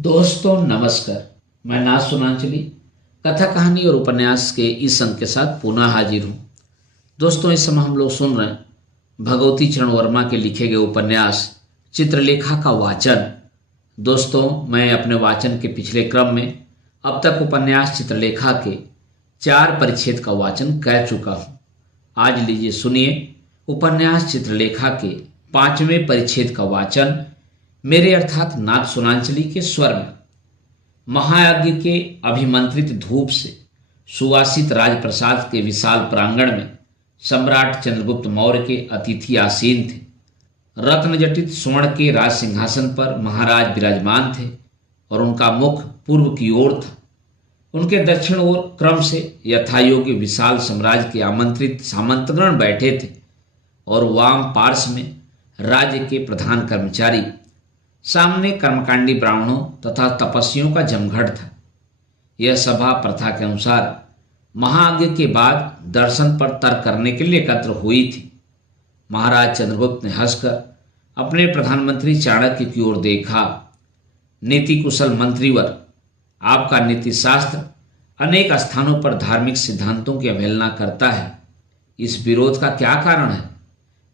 दोस्तों नमस्कार। मैं नाथ सुनांचली कथा कहानी और उपन्यास के इस अंक के साथ पुनः हाजिर हूँ। दोस्तों इस समय हम लोग सुन रहे हैं भगवती चरण वर्मा के लिखे गए उपन्यास चित्रलेखा का वाचन। दोस्तों मैं अपने वाचन के पिछले क्रम में अब तक उपन्यास चित्रलेखा के 4 परिच्छेद का वाचन कर चुका हूँ। आज लीजिए सुनिए उपन्यास चित्रलेखा के 5वें परिच्छेद का वाचन मेरे अर्थात नाथ सुनांचली के स्वर में। महायज्ञ के अभिमंत्रित धूप से सुवासित राजप्रसाद के विशाल प्रांगण में सम्राट चंद्रगुप्त मौर्य के अतिथि आसीन थे। रत्नजटित स्वर्ण के राज सिंहासन पर महाराज विराजमान थे और उनका मुख पूर्व की ओर था। उनके दक्षिण ओर क्रम से यथायोग्य विशाल साम्राज्य के आमंत्रित सामंतगण बैठे थे और वाम पार्श्व में राज्य के प्रधान कर्मचारी। सामने कर्मकांडी ब्राह्मणों तथा तपस्वियों का जमघट था। यह सभा प्रथा के अनुसार महायज्ञ के बाद दर्शन पर तर्क करने के लिए एकत्र हुई थी। महाराज चंद्रगुप्त ने हंसकर अपने प्रधानमंत्री चाणक्य की ओर देखा। नीति कुशल मंत्रीवर, आपका नीति शास्त्र अनेक स्थानों पर धार्मिक सिद्धांतों की अवहेलना करता है। इस विरोध का क्या कारण है?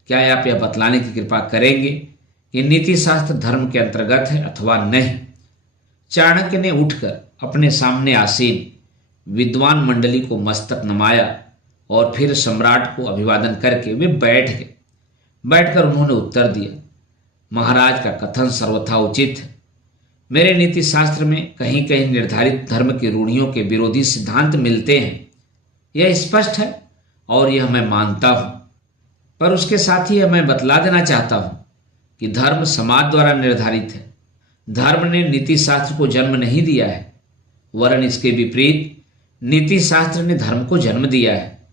क्या आप यह बतलाने की कृपा करेंगे कि नीति शास्त्र धर्म के अंतर्गत है अथवा नहीं? चाणक्य ने उठकर अपने सामने आसीन विद्वान मंडली को मस्तक नमाया और फिर सम्राट को अभिवादन करके वे बैठ गए। बैठकर उन्होंने उत्तर दिया, महाराज का कथन सर्वथा उचित है। मेरे नीति शास्त्र में कहीं कहीं निर्धारित धर्म की रूढ़ियों के विरोधी सिद्धांत मिलते हैं, यह स्पष्ट है और यह मैं मानता हूं। पर उसके साथ ही मैं बतला देना चाहता हूं कि धर्म समाज द्वारा निर्धारित है। धर्म ने नीति शास्त्र को जन्म नहीं दिया है, वरन इसके विपरीत नीति शास्त्र ने धर्म को जन्म दिया है।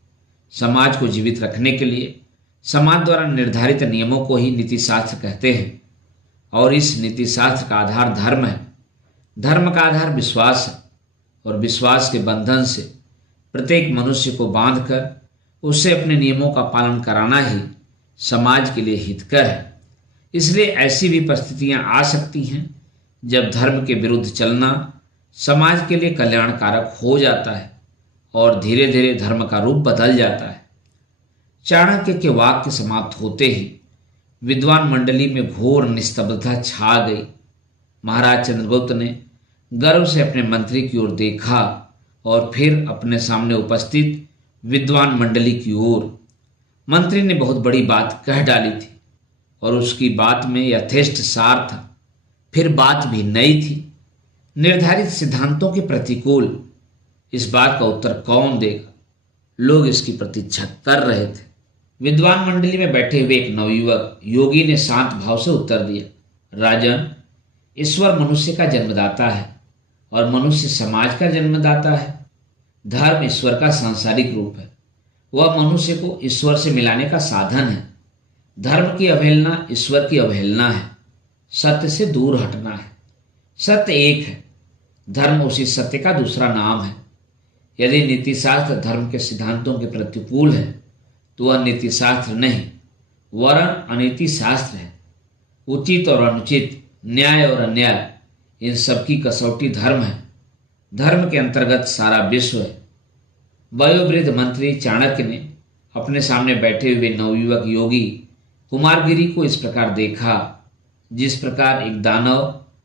समाज को जीवित रखने के लिए समाज द्वारा निर्धारित नियमों को ही नीति शास्त्र कहते हैं और इस नीति शास्त्र का आधार धर्म है। धर्म का आधार विश्वास है और विश्वास के बंधन से प्रत्येक मनुष्य को बांधकर उससे अपने नियमों का पालन कराना ही समाज के लिए हितकर है। इसलिए ऐसी भी परिस्थितियां आ सकती हैं जब धर्म के विरुद्ध चलना समाज के लिए कल्याणकारक हो जाता है और धीरे धीरे धर्म का रूप बदल जाता है। चाणक्य के वाक्य समाप्त होते ही विद्वान मंडली में घोर निस्तब्धता छा गई। महाराज चंद्रगुप्त ने गर्व से अपने मंत्री की ओर देखा और फिर अपने सामने उपस्थित विद्वान मंडली की ओर। मंत्री ने बहुत बड़ी बात कह डाली थी और उसकी बात में यथेष्ट सार था। फिर बात भी नई थी, निर्धारित सिद्धांतों के प्रतिकूल। इस बात का उत्तर कौन देगा? लोग इसकी प्रतीक्षा कर रहे थे। विद्वान मंडली में बैठे हुए एक नवयुवक योगी ने शांत भाव से उत्तर दिया, राजन, ईश्वर मनुष्य का जन्मदाता है और मनुष्य समाज का जन्मदाता है। धर्म ईश्वर का सांसारिक रूप है, वह मनुष्य को ईश्वर से मिलाने का साधन है। धर्म की अवहेलना ईश्वर की अवहेलना है, सत्य से दूर हटना है। सत्य एक है, धर्म उसी सत्य का दूसरा नाम है। यदि नीति शास्त्र धर्म के सिद्धांतों के प्रतिकूल है तो वह नीति शास्त्र नहीं वरन अनीति शास्त्र है। उचित और अनुचित, न्याय और अन्याय, इन सबकी कसौटी धर्म है। धर्म के अंतर्गत सारा विश्व है। वयोवृद्ध मंत्री चाणक्य ने अपने सामने बैठे हुए नवयुवक योगी कुमारगिरी को इस प्रकार देखा जिस प्रकार एक दानव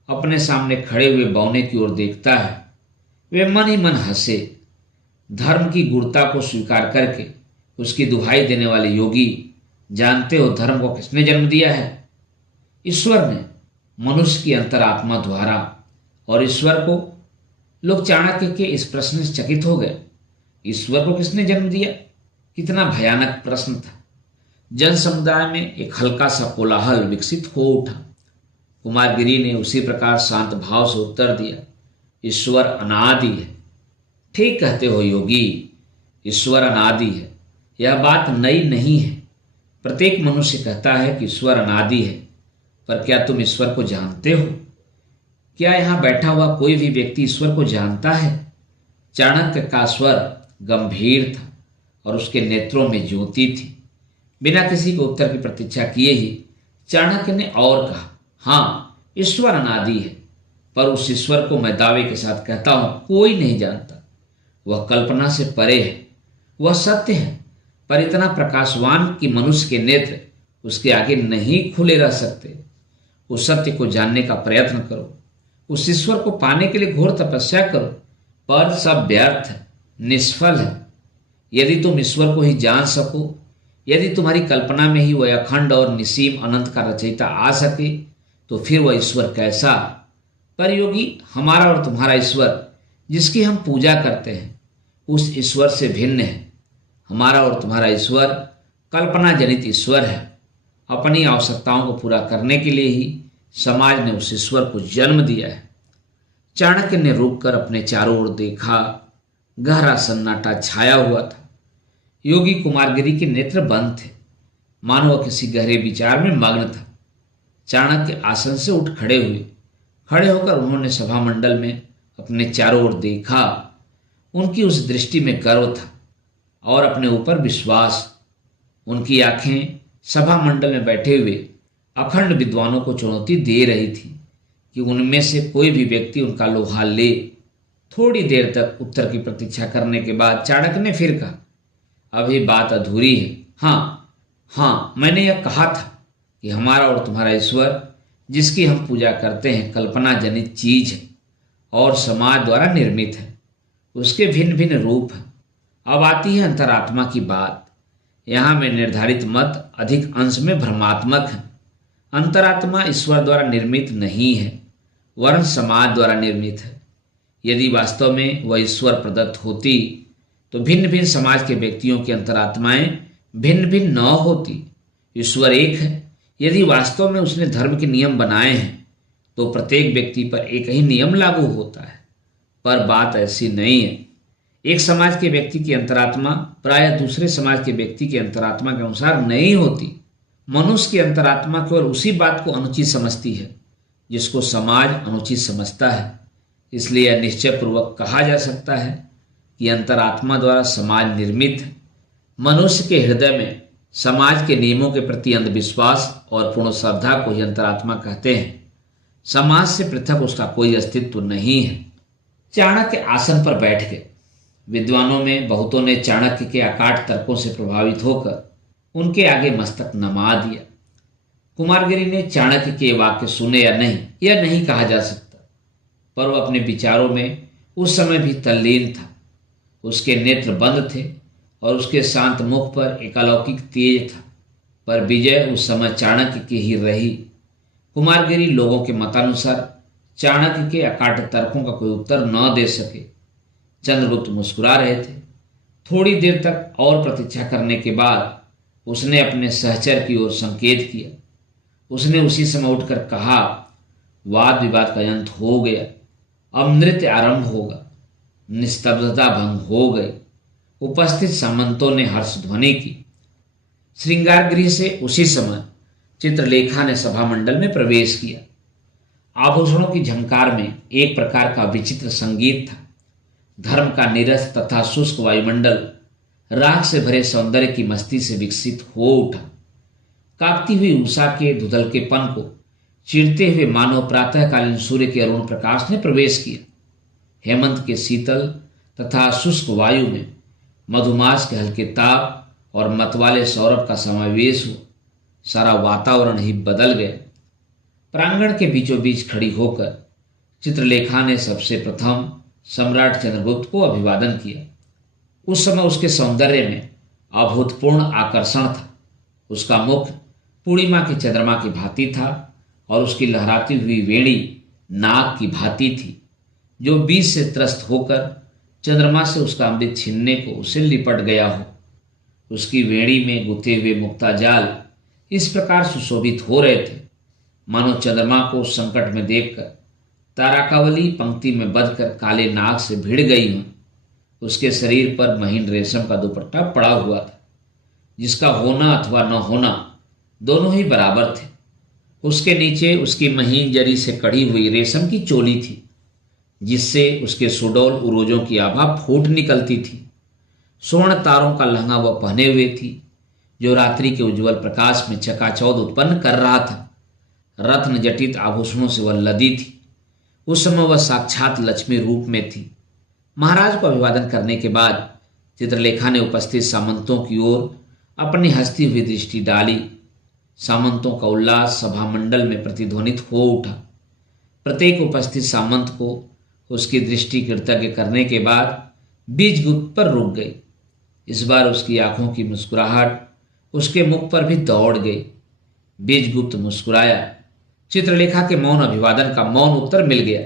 अपने सामने खड़े हुए बौने की ओर देखता है। वे मन ही मन हंसे। धर्म की गुणता को स्वीकार करके उसकी दुहाई देने वाले योगी, जानते हो धर्म को किसने जन्म दिया है? ईश्वर ने, मनुष्य की अंतरात्मा द्वारा। और ईश्वर को? लोग चाणक्य के इस प्रश्न से चकित हो गए। ईश्वर को किसने जन्म दिया? कितना भयानक प्रश्न था। जन समुदाय में एक हल्का सा कोलाहल विकसित हो उठा। कुमारगिरी ने उसी प्रकार शांत भाव से उत्तर दिया, ईश्वर अनादि है। ठीक कहते हो योगी, ईश्वर अनादि है। यह बात नई नहीं है। प्रत्येक मनुष्य कहता है कि ईश्वर अनादि है, पर क्या तुम ईश्वर को जानते हो? क्या यहां बैठा हुआ कोई भी व्यक्ति ईश्वर को जानता है? चाणक्य का स्वर गंभीर था और उसके नेत्रों में ज्योति थी। बिना किसी को उत्तर की प्रतीक्षा किए ही चाणक्य ने और कहा, हाँ, ईश्वर अनादि है। पर उस ईश्वर को मैं दावे के साथ कहता हूं कोई नहीं जानता। वह कल्पना से परे है, वह सत्य है, पर इतना प्रकाशवान कि मनुष्य के नेत्र उसके आगे नहीं खुले रह सकते। उस सत्य को जानने का प्रयत्न करो, उस ईश्वर को पाने के लिए घोर तपस्या करो, पर सब व्यर्थ है, निष्फल है। यदि तुम ईश्वर को ही जान सको, यदि तुम्हारी कल्पना में ही वह अखंड और निसीम अनंत का रचयिता आ सके, तो फिर वह ईश्वर कैसा। पर योगी, हमारा और तुम्हारा ईश्वर जिसकी हम पूजा करते हैं उस ईश्वर से भिन्न है। हमारा और तुम्हारा ईश्वर कल्पना जनित ईश्वर है। अपनी आवश्यकताओं को पूरा करने के लिए ही समाज ने उस ईश्वर को जन्म दिया है। चाणक्य ने रुककर अपने चारों ओर देखा। गहरा सन्नाटा छाया हुआ था। योगी कुमारगिरी के नेत्र बंद थे, मानो वह किसी गहरे विचार में मग्न था। चाणक्य आसन से उठ खड़े हुए। खड़े होकर उन्होंने सभा मंडल में अपने चारों ओर देखा। उनकी उस दृष्टि में गर्व था और अपने ऊपर विश्वास। उनकी आंखें सभा मंडल में बैठे हुए अखंड विद्वानों को चुनौती दे रही थी कि उनमें से कोई भी व्यक्ति उनका लोहा ले। थोड़ी देर तक उत्तर की प्रतीक्षा करने के बाद चाणक्य ने फिर कहा, अभी बात अधूरी है। हाँ, मैंने यह कहा था कि हमारा और तुम्हारा ईश्वर जिसकी हम पूजा करते हैं कल्पना जनित चीज है और समाज द्वारा निर्मित है। उसके भिन्न भिन्न रूप हैं। अब आती है अंतरात्मा की बात। यहाँ में निर्धारित मत अधिक अंश में भ्रमात्मक है। अंतरात्मा ईश्वर द्वारा निर्मित नहीं है, वरन समाज द्वारा निर्मित है। यदि वास्तव में वह ईश्वर प्रदत्त होती तो भिन्न भिन्न समाज के व्यक्तियों की अंतरात्माएं भिन्न भिन्न न होती। ईश्वर एक है। यदि वास्तव में उसने धर्म के नियम बनाए हैं तो प्रत्येक व्यक्ति पर एक ही नियम लागू होता है, पर बात ऐसी नहीं है। एक समाज के व्यक्ति की अंतरात्मा प्रायः दूसरे समाज के व्यक्ति की अंतरात्मा के अनुसार नहीं होती। मनुष्य की अंतरात्मा केवल उसी बात को अनुचित समझती है जिसको समाज अनुचित समझता है। इसलिए यह निश्चय पूर्वक कहा जा सकता है कि अंतरात्मा द्वारा समाज निर्मित है। मनुष्य के हृदय में समाज के नियमों के प्रति अंधविश्वास और पूर्ण श्रद्धा को ही अंतरात्मा कहते हैं। समाज से पृथक उसका कोई अस्तित्व नहीं है। चाणक्य आसन पर बैठ गए। विद्वानों में बहुतों ने चाणक्य के अकाट तर्कों से प्रभावित होकर उनके आगे मस्तक नमा दिया। कुमारगिरी ने चाणक्य के वाक्य सुने या नहीं, यह नहीं कहा जा सकता, पर वह अपने विचारों में उस समय भी तल्लीन था। उसके नेत्र बंद थे और उसके शांत मुख पर एक अलौकिक तेज था, पर विजय उस समय चाणक्य की ही रही। कुमारगिरी लोगों के मतानुसार चाणक्य के अकाट तर्कों का कोई उत्तर न दे सके। चंद्रगुप्त मुस्कुरा रहे थे। थोड़ी देर तक और प्रतीक्षा करने के बाद उसने अपने सहचर की ओर संकेत किया। उसने उसी समय उठकर कहा, वाद विवाद का अंत हो गया, अब नृत्य आरंभ होगा। निस्तब्धता भंग हो गई। उपस्थित सामंतों ने हर्ष ध्वनि की। श्रृंगार गृह से उसी समय चित्रलेखा ने सभा मंडल में प्रवेश किया। आभूषणों की झंकार में एक प्रकार का विचित्र संगीत था। धर्म का नीरस तथा शुष्क वायुमंडल राग से भरे सौंदर्य की मस्ती से विकसित हो उठा। कांपती हुई उषा के धुंधलकेपन को चीरते हुए मानव प्रातःकालीन सूर्य के अरुण प्रकाश ने प्रवेश किया। हेमंत के शीतल तथा शुष्क वायु में मधुमास के हल्के ताप और मतवाले सौरभ का समावेश हुआ। सारा वातावरण ही बदल गया। प्रांगण के बीचों बीच खड़ी होकर चित्रलेखा ने सबसे प्रथम सम्राट चंद्रगुप्त को अभिवादन किया। उस समय उसके सौंदर्य में अभूतपूर्ण आकर्षण था। उसका मुख पूर्णिमा के चंद्रमा की भांति था और उसकी लहराती हुई वेणी नाग की भांति थी, जो बीच से त्रस्त होकर चंद्रमा से उसका अमृत छीनने को उसे लिपट गया हो। उसकी वेणी में गुथे हुए मुक्ताजाल इस प्रकार सुशोभित हो रहे थे मानो चंद्रमा को संकट में देखकर ताराकावली पंक्ति में बंधकर काले नाग से भिड़ गई हो। उसके शरीर पर महीन रेशम का दुपट्टा पड़ा हुआ था, जिसका होना अथवा न होना दोनों ही बराबर थे। उसके नीचे उसकी महीन जरी से कढ़ी हुई रेशम की चोली थी, जिससे उसके सुडौल उरोजों की आभा फूट निकलती थी। स्वर्ण तारों का लहंगा वह पहने हुए थी, जो रात्रि के उज्जवल प्रकाश में चकाचौंध उत्पन्न कर रहा था। रत्न जटित आभूषणों से वह लदी थी। उस समय वह साक्षात लक्ष्मी रूप में थी। महाराज को अभिवादन करने के बाद चित्रलेखा ने उपस्थित सामंतों की ओर अपनी हंसती हुई दृष्टि डाली। सामंतों का उल्लास सभामंडल में प्रतिध्वनित हो उठा। प्रत्येक उपस्थित सामंत को उसकी दृष्टि कृतज्ञ करने के बाद बीजगुप्त पर रुक गई। इस बार उसकी आंखों की मुस्कुराहट उसके मुख पर भी दौड़ गई। बीजगुप्त मुस्कुराया। चित्रलेखा के मौन अभिवादन का मौन उत्तर मिल गया।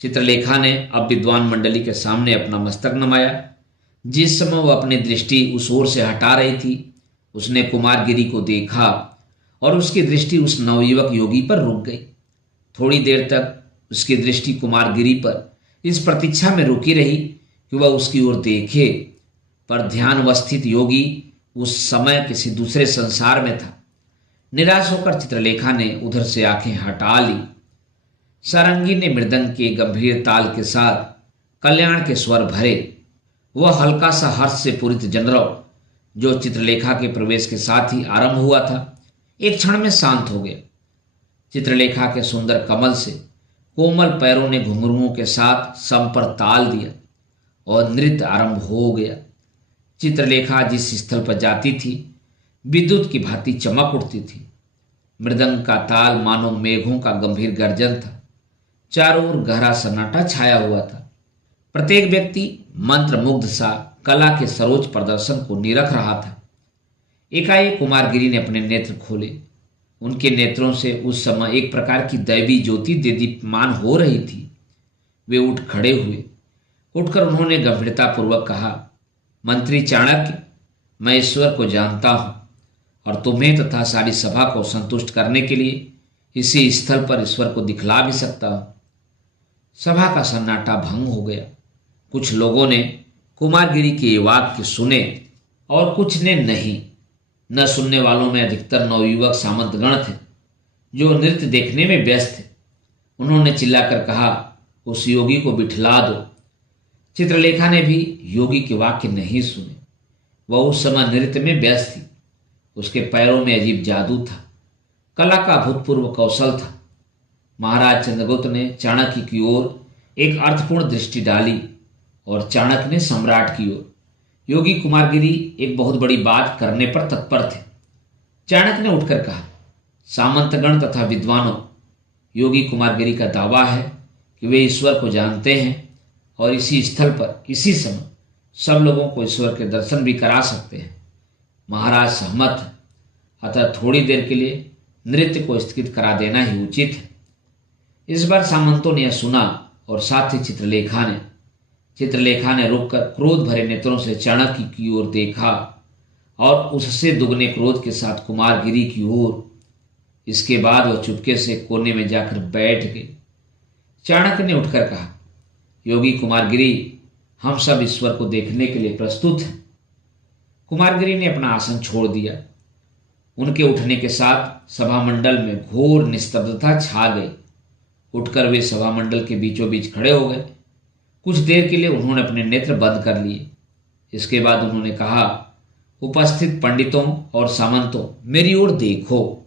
चित्रलेखा ने अब विद्वान मंडली के सामने अपना मस्तक नमाया। जिस समय वह अपनी दृष्टि उस ओर से हटा रही थी, उसने कुमारगिरी को देखा और उसकी दृष्टि उस नवयुवक योगी पर रुक गई। थोड़ी देर तक उसकी दृष्टि कुमारगिरी पर इस प्रतीक्षा में रुकी रही कि वह उसकी ओर देखे, पर ध्यानवस्थित योगी उस समय किसी दूसरे संसार में था। निराश होकर चित्रलेखा ने उधर से आंखें हटा ली। सारंगी ने मृदंग के गंभीर ताल के साथ कल्याण के स्वर भरे। वह हल्का सा हर्ष से पूरित जनरव जो चित्रलेखा के प्रवेश के साथ ही आरंभ हुआ था, एक क्षण में शांत हो गया। चित्रलेखा के सुंदर कमल से कोमल पैरों ने घुंघरुओं के साथ सम पर ताल दिया और नृत्य आरंभ हो गया। चित्रलेखा जिस स्थल पर जाती थी, विद्युत की भांति चमक उठती थी। मृदंग का ताल मानो मेघों का गंभीर गर्जन था। चारों ओर गहरा सन्नाटा छाया हुआ था। प्रत्येक व्यक्ति मंत्रमुग्ध सा कला के सरोज प्रदर्शन को निरख रहा था। एकाएक कुमारगिरी ने अपने नेत्र खोले। उनके नेत्रों से उस समय एक प्रकार की दैवी ज्योति दीप्यमान हो रही थी। वे उठ खड़े हुए। उठकर उन्होंने गंभीरतापूर्वक कहा, मंत्री चाणक्य, मैं ईश्वर को जानता हूं और तुम्हें तथा सारी सभा को संतुष्ट करने के लिए इसी स्थल पर ईश्वर को दिखला भी सकता हूं। सभा का सन्नाटा भंग हो गया। कुछ लोगों ने कुमारगिरी के ये वाक्य सुने और कुछ ने नहीं। न सुनने वालों में अधिकतर नवयुवक सामंतगण थे जो नृत्य देखने में व्यस्त थे। उन्होंने चिल्लाकर कहा, उस योगी को बिठला दो। चित्रलेखा ने भी योगी के वाक्य नहीं सुने। वह उस समय नृत्य में व्यस्त थी। उसके पैरों में अजीब जादू था। कला का भूतपूर्व कौशल था। महाराज चंद्रगुप्त ने चाणक्य की ओर एक अर्थपूर्ण दृष्टि डाली और चाणक्य ने सम्राट की ओर। योगी कुमारगिरी एक बहुत बड़ी बात करने पर तत्पर थे। चाणक्य ने उठकर कहा, सामंतगण तथा विद्वानों, योगी कुमारगिरी का दावा है कि वे ईश्वर को जानते हैं और इसी स्थल पर इसी समय सब लोगों को ईश्वर के दर्शन भी करा सकते हैं। महाराज सहमत है, अतः थोड़ी देर के लिए नृत्य को स्थगित करा देना ही उचित है। इस बार सामंतों ने यह सुना और साथ ही चित्रलेखा ने रुककर क्रोध भरे नेत्रों से चाणक्य की ओर देखा और उससे दुगने क्रोध के साथ कुमारगिरी की ओर। इसके बाद वह चुपके से कोने में जाकर बैठ गई। चाणक्य ने उठकर कहा, योगी कुमारगिरी, हम सब ईश्वर को देखने के लिए प्रस्तुत हैं। कुमारगिरी ने अपना आसन छोड़ दिया। उनके उठने के साथ सभामंडल में घोर निस्तब्धता छा गई। उठकर वे सभामंडल के बीचों बीच खड़े हो गए। कुछ देर के लिए उन्होंने अपने नेत्र बंद कर लिए। इसके बाद उन्होंने कहा, उपस्थित पंडितों और सामंतों, मेरी ओर देखो।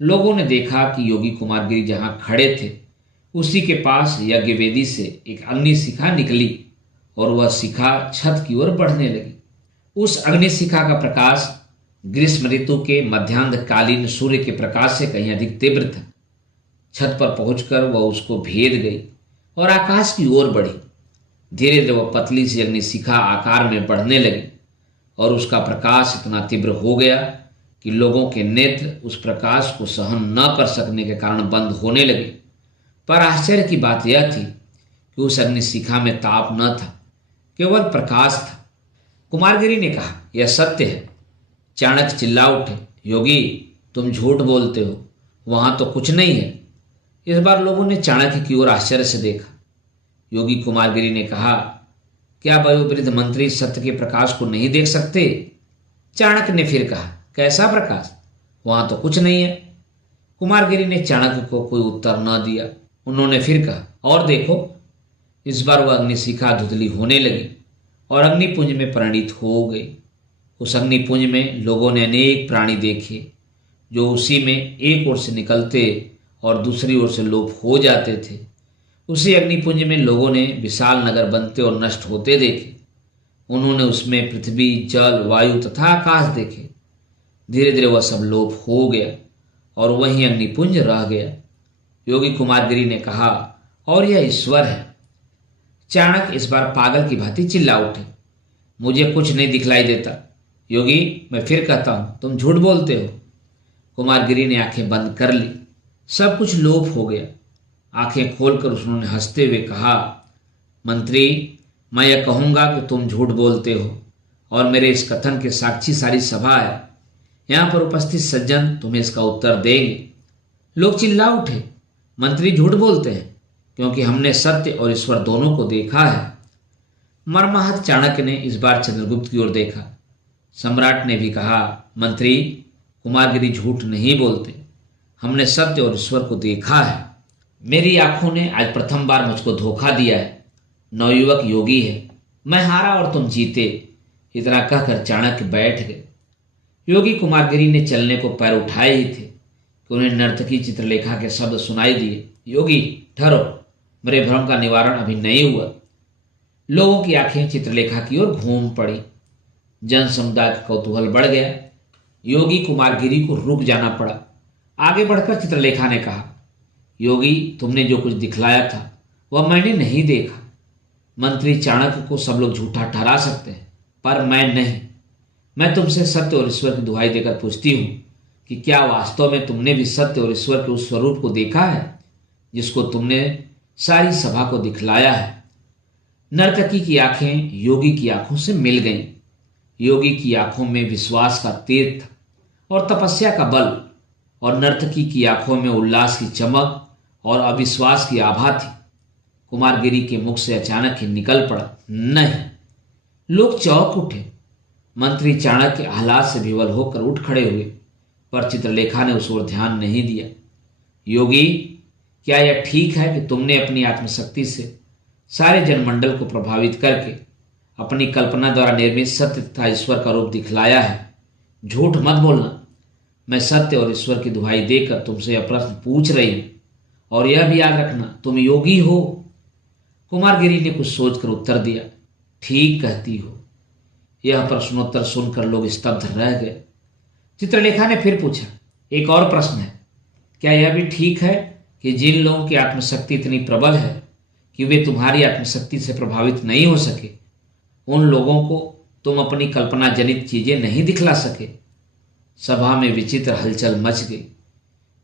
लोगों ने देखा कि योगी कुमारगिरी जहां खड़े थे उसी के पास यज्ञ वेदी से एक अग्नि शिखा निकली और वह शिखा छत की ओर बढ़ने लगी। उस अग्नि शिखा का प्रकाश ग्रीष्म ऋतु के मध्याह्नकालीन सूर्य के प्रकाश से कहीं अधिक तीव्र था। छत पर पहुंचकर वह उसको भेद गई और आकाश की ओर बढ़ी। धीरे धीरे वह पतली सी अग्नि शिखा आकार में बढ़ने लगी और उसका प्रकाश इतना तीव्र हो गया कि लोगों के नेत्र उस प्रकाश को सहन न कर सकने के कारण बंद होने लगे। पर आश्चर्य की बात यह थी कि उस अग्नि शिखा में ताप न था, केवल प्रकाश था। कुमारगिरी ने कहा, यह सत्य है। चाणक्य चिल्ला उठे, योगी, तुम झूठ बोलते हो, वहां तो कुछ नहीं है। इस बार लोगों ने चाणक्य की ओर आश्चर्य से देखा। योगी कुमारगिरी ने कहा, क्या वयोवृद्ध मंत्री सत्य के प्रकाश को नहीं देख सकते? चाणक्य ने फिर कहा, कैसा प्रकाश? वहां तो कुछ नहीं है। कुमारगिरी ने चाणक्य को कोई उत्तर न दिया। उन्होंने फिर कहा, और देखो। इस बार वह अग्निशिखा धुंधली होने लगी और अग्निपुंज में परिणित हो गई। उस अग्निपुंज में लोगों ने अनेक प्राणी देखे जो उसी में एक ओर से निकलते और दूसरी ओर से लोप हो जाते थे। उसी अग्निपुंज में लोगों ने विशाल नगर बनते और नष्ट होते देखे। उन्होंने उसमें पृथ्वी, जल, वायु तथा आकाश देखे। धीरे धीरे वह सब लोप हो गया और वहीं अग्निपुंज रह गया। योगी कुमारगिरी ने कहा, और यह ईश्वर है। चाणक्य इस बार पागल की भांति चिल्ला उठे, मुझे कुछ नहीं दिखलाई देता। योगी, मैं फिर कहता हूं, तुम झूठ बोलते हो। कुमारगिरी ने आंखें बंद कर ली। सब कुछ लोप हो गया। आंखें खोलकर उन्होंने हंसते हुए कहा, मंत्री, मैं यह कहूंगा कि तुम झूठ बोलते हो और मेरे इस कथन के साक्षी सारी सभा है। यहां पर उपस्थित सज्जन तुम्हें इसका उत्तर देंगे। लोग चिल्ला उठे, मंत्री झूठ बोलते हैं क्योंकि हमने सत्य और ईश्वर दोनों को देखा है। मर्माहत चाणक्य ने इस बार चंद्रगुप्त की ओर देखा। सम्राट ने भी कहा, मंत्री, कुमारगिरी झूठ नहीं बोलते। हमने सत्य और ईश्वर को देखा है। मेरी आंखों ने आज प्रथम बार मुझको धोखा दिया है। नवयुवक योगी है। मैं हारा और तुम जीते। इतना कहकर चाणक्य बैठ गए। योगी कुमारगिरी ने चलने को पैर उठाए ही थे कि उन्हें नर्तकी चित्रलेखा के शब्द सुनाई दिए, योगी ठहरो, मेरे भ्रम का निवारण अभी नहीं हुआ। लोगों की आंखें चित्रलेखा की ओर घूम पड़ी। जन समुदाय का कौतूहल बढ़ गया। योगी कुमारगिरी को रुक जाना पड़ा। आगे बढ़कर चित्रलेखा ने कहा, योगी, तुमने जो कुछ दिखलाया था वह मैंने नहीं देखा। मंत्री चाणक्य को सब लोग झूठा ठहरा सकते हैं, पर मैं नहीं। मैं तुमसे सत्य और ईश्वर की दुहाई देकर पूछती हूं कि क्या वास्तव में तुमने भी सत्य और ईश्वर के उस स्वरूप को देखा है जिसको तुमने सारी सभा को दिखलाया है। नर्तकी की आंखें योगी की आंखों से मिल गईं। योगी की आंखों में विश्वास का तेज था और तपस्या का बल, और नर्तकी की आंखों में उल्लास की चमक और अविश्वास की आभा थी। कुमारगिरी के मुख से अचानक ही निकल पड़ा, नहीं। लोग चौंक उठे। मंत्री चाणक्य आह्लाद से विवल होकर उठ खड़े हुए, पर चित्रलेखा ने उस ओर ध्यान नहीं दिया। योगी, क्या यह ठीक है कि तुमने अपनी आत्मशक्ति से सारे जनमंडल को प्रभावित करके अपनी कल्पना द्वारा निर्मित सत्य तथा ईश्वर का रूप दिखलाया है? झूठ मत बोलना। मैं सत्य और ईश्वर की दुहाई देकर तुमसे यह प्रश्न पूछ रही हूं, और यह भी याद रखना, तुम योगी हो। कुमारगिरी ने कुछ सोचकर उत्तर दिया, ठीक कहती हो। यह प्रश्नोत्तर सुनकर लोग स्तब्ध रह गए। चित्रलेखा ने फिर पूछा, एक और प्रश्न है। क्या यह भी ठीक है कि जिन लोगों की आत्मशक्ति इतनी प्रबल है कि वे तुम्हारी आत्मशक्ति से प्रभावित नहीं हो सके, उन लोगों को तुम अपनी कल्पना जनित चीजें नहीं दिखला सके? सभा में विचित्र हलचल मच गई।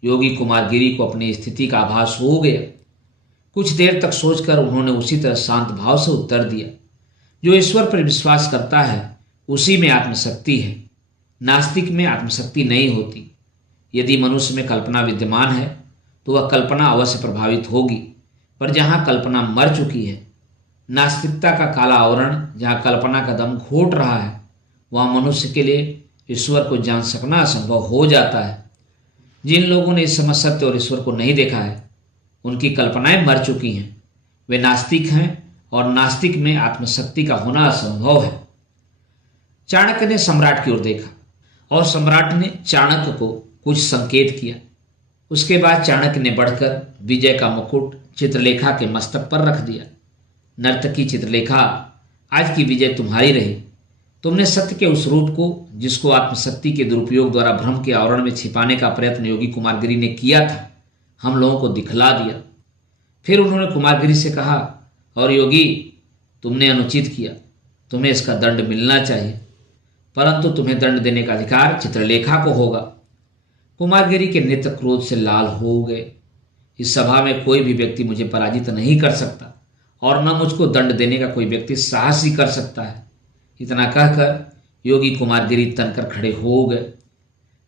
योगी कुमारगिरी को अपनी स्थिति का आभास हो गया। कुछ देर तक सोचकर उन्होंने उसी तरह शांत भाव से उत्तर दिया, जो ईश्वर पर विश्वास करता है उसी में आत्मशक्ति है। नास्तिक में आत्मशक्ति नहीं होती। यदि मनुष्य में कल्पना विद्यमान है तो वह कल्पना अवश्य प्रभावित होगी, पर जहाँ कल्पना मर चुकी है, नास्तिकता का काला आवरण जहाँ कल्पना का दम घोट रहा है, वहाँ मनुष्य के लिए ईश्वर को जान सकना असंभव हो जाता है। जिन लोगों ने इस समय सत्य और ईश्वर को नहीं देखा है, उनकी कल्पनाएं मर चुकी हैं। वे नास्तिक हैं और नास्तिक में आत्मशक्ति का होना असंभव है। चाणक्य ने सम्राट की ओर देखा और सम्राट ने चाणक्य को कुछ संकेत किया। उसके बाद चाणक्य ने बढ़कर विजय का मुकुट चित्रलेखा के मस्तक पर रख दिया। नर्तकी चित्रलेखा, आज की विजय तुम्हारी रही। तुमने सत्य के उस रूप को, जिसको आत्मशक्ति के दुरुपयोग द्वारा भ्रम के आवरण में छिपाने का प्रयत्न योगी कुमारगिरी ने किया था, हम लोगों को दिखला दिया। फिर उन्होंने कुमारगिरी से कहा, और योगी, तुमने अनुचित किया, तुम्हें इसका दंड मिलना चाहिए, परंतु तुम्हें दंड देने का अधिकार चित्रलेखा को होगा। कुमारगिरी के नेत्र क्रोध से लाल हो गए। इस सभा में कोई भी व्यक्ति मुझे पराजित नहीं कर सकता और न मुझको दंड देने का कोई व्यक्ति साहस ही कर सकता है। इतना कहकर योगी कुमारगिरी तनकर खड़े हो गए।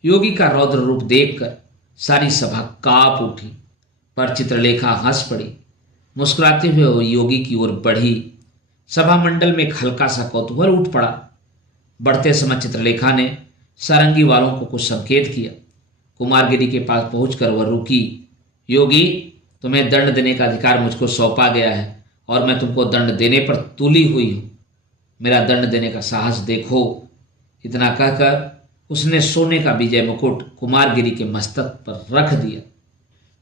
योगी का रौद्र रूप देखकर सारी सभा कांप उठी, पर चित्रलेखा हंस पड़ी। मुस्कुराते हुए वो योगी की ओर बढ़ी। सभा मंडल में एक हल्का सा कौतूहल उठ पड़ा। बढ़ते समय चित्रलेखा ने सारंगी वालों को कुछ संकेत किया। कुमारगिरी के पास पहुंचकर वह रुकी। योगी, तुम्हें दंड देने का अधिकार मुझको सौंपा गया है और मैं तुमको दंड देने पर तुली हुई हूं। मेरा दंड देने का साहस देखो। इतना कहकर उसने सोने का विजय मुकुट कुमारगिरी के मस्तक पर रख दिया।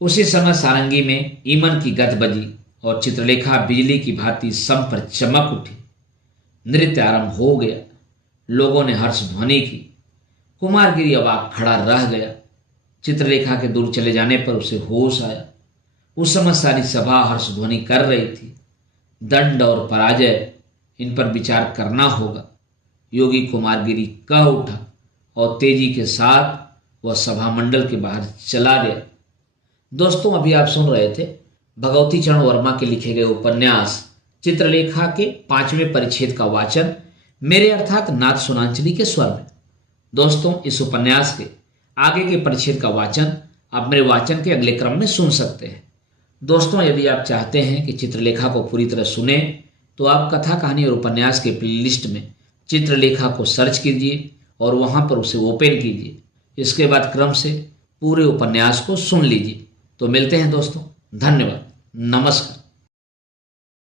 उसी समय सारंगी में ईमन की गत बजी और चित्रलेखा बिजली की भांति सम पर चमक उठी। नृत्य आरंभ हो गया। लोगों ने हर्ष ध्वनि की। कुमारगिरी अवाक खड़ा रह गया। चित्रलेखा के दूर चले जाने पर उसे होश आया। उस समय सारी सभा हर्ष ध्वनि कर रही थी। दंड और पराजय, इन पर विचार करना होगा। योगी कुमारगिरी कह उठा और तेजी के साथ वह सभा मंडल के बाहर चला गया। दोस्तों, अभी आप सुन रहे थे भगवती चरण वर्मा के लिखे गए उपन्यास चित्रलेखा के 5वें परिच्छेद का वाचन मेरे अर्थात नाथ सुनांचली के स्वर में। दोस्तों, इस उपन्यास के आगे के परिच्छेद का वाचन आप मेरे वाचन के अगले क्रम में सुन सकते हैं। दोस्तों, यदि आप चाहते हैं कि चित्रलेखा को पूरी तरह सुने तो आप कथा कहानी और उपन्यास के प्लेलिस्ट में चित्रलेखा को सर्च कीजिए और वहां पर उसे ओपन कीजिए। इसके बाद क्रम से पूरे उपन्यास को सुन लीजिए। तो मिलते हैं दोस्तों। धन्यवाद। नमस्कार।